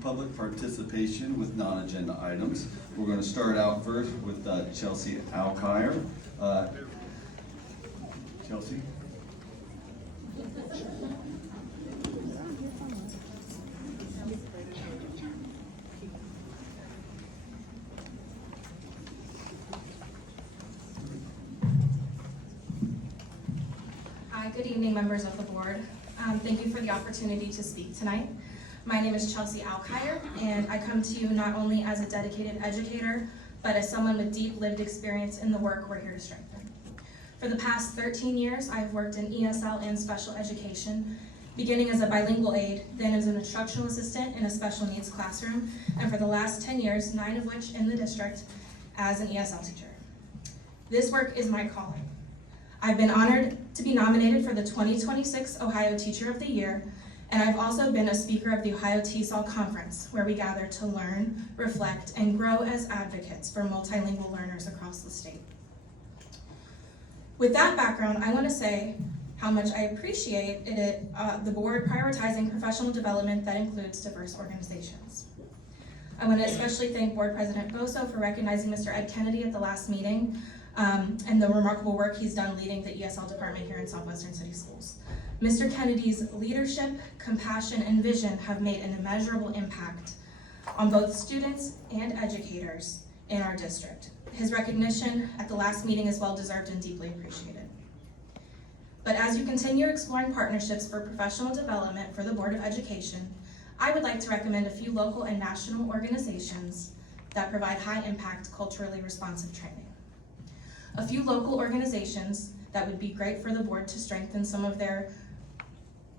Public participation with non-agenda items. We're going to start out first with Chelsea Alkire. Chelsea? Hi, good evening, members of the board. Thank you for the opportunity to speak tonight. My name is Chelsea Alkire, and I come to you not only as a dedicated educator, but as someone with deep lived experience in the work we're here to strengthen. For the past 13 years, I've worked in ESL and special education, beginning as a bilingual aide, then as an instructional assistant in a special needs classroom, and for the last 10 years, 9 of which in the district, as an ESL teacher. This work is my calling. I've been honored to be nominated for the 2026 Ohio Teacher of the Year, and I've also been a speaker of the Ohio TESOL Conference, where we gather to learn, reflect, and grow as advocates for multilingual learners across the state. With that background, I want to say how much I appreciate the board prioritizing professional development that includes diverse organizations. I want to especially thank Board President Boso for recognizing Mr. Ed Kennedy at the last meeting and the remarkable work he's done leading the ESL department here in Southwestern City Schools. Mr. Kennedy's leadership, compassion, and vision have made an immeasurable impact on both students and educators in our district. His recognition at the last meeting is well-deserved and deeply appreciated. But as you continue exploring partnerships for professional development for the Board of Education, I would like to recommend a few local and national organizations that provide high-impact, culturally responsive training. A few local organizations that would be great for the board to strengthen some of their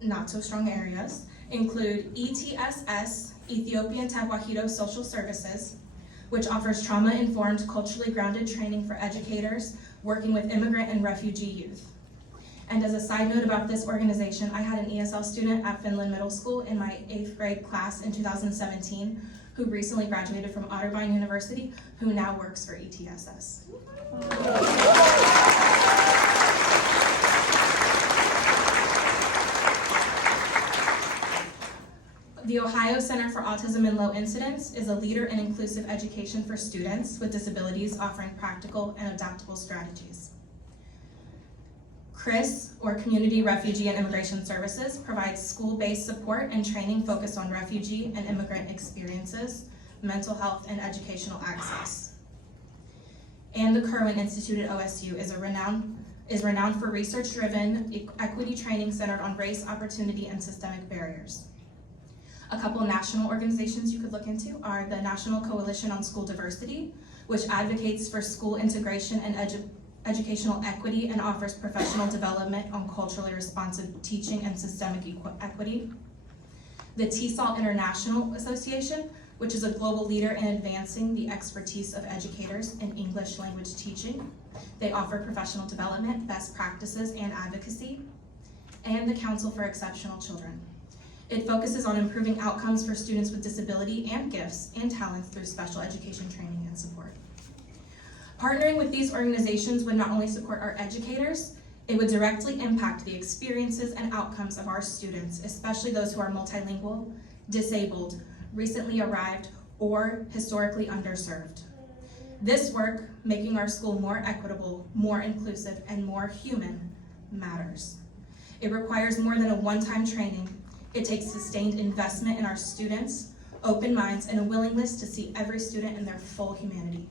not-so-strong areas include ETSS, Ethiopian Tawahedo Social Services, which offers trauma-informed, culturally grounded training for educators working with immigrant and refugee youth. And as a side note about this organization, I had an ESL student at Finland Middle School in my 8th grade class in 2017 who recently graduated from Otterbein University, who now works for ETSS. The Ohio Center for Autism and Low Incidence is a leader in inclusive education for students with disabilities, offering practical and adaptable strategies. CRIS, or Community Refugee and Immigration Services, provides school-based support and training focused on refugee and immigrant experiences, mental health, and educational access. And the Kerwin Institute at OSU is renowned for research-driven equity training centered on race, opportunity, and systemic barriers. A couple national organizations you could look into are the National Coalition on School Diversity, which advocates for school integration and educational equity and offers professional development on culturally responsive teaching and systemic equity. The TESOL International Association, which is a global leader in advancing the expertise of educators in English language teaching. They offer professional development, best practices, and advocacy. And the Council for Exceptional Children. It focuses on improving outcomes for students with disability and gifts and talents through special education training and support. Partnering with these organizations would not only support our educators, it would directly impact the experiences and outcomes of our students, especially those who are multilingual, disabled, recently arrived, or historically underserved. This work, making our school more equitable, more inclusive, and more human, matters. It requires more than a one-time training. It takes sustained investment in our students, open minds, and a willingness to see every student in their full humanity.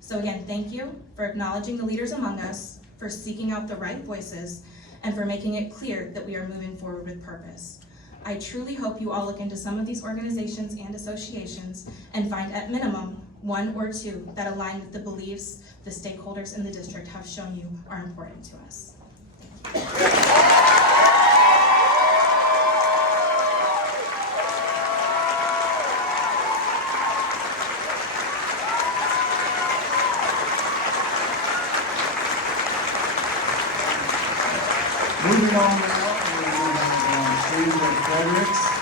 So again, thank you for acknowledging the leaders among us, for seeking out the right voices, and for making it clear that we are moving forward with purpose. I truly hope you all look into some of these organizations and associations and find at minimum 1 or 2 that align with the beliefs the stakeholders in the district have shown you are important to us. Thank you. Moving on now, we're going to have Fredericks.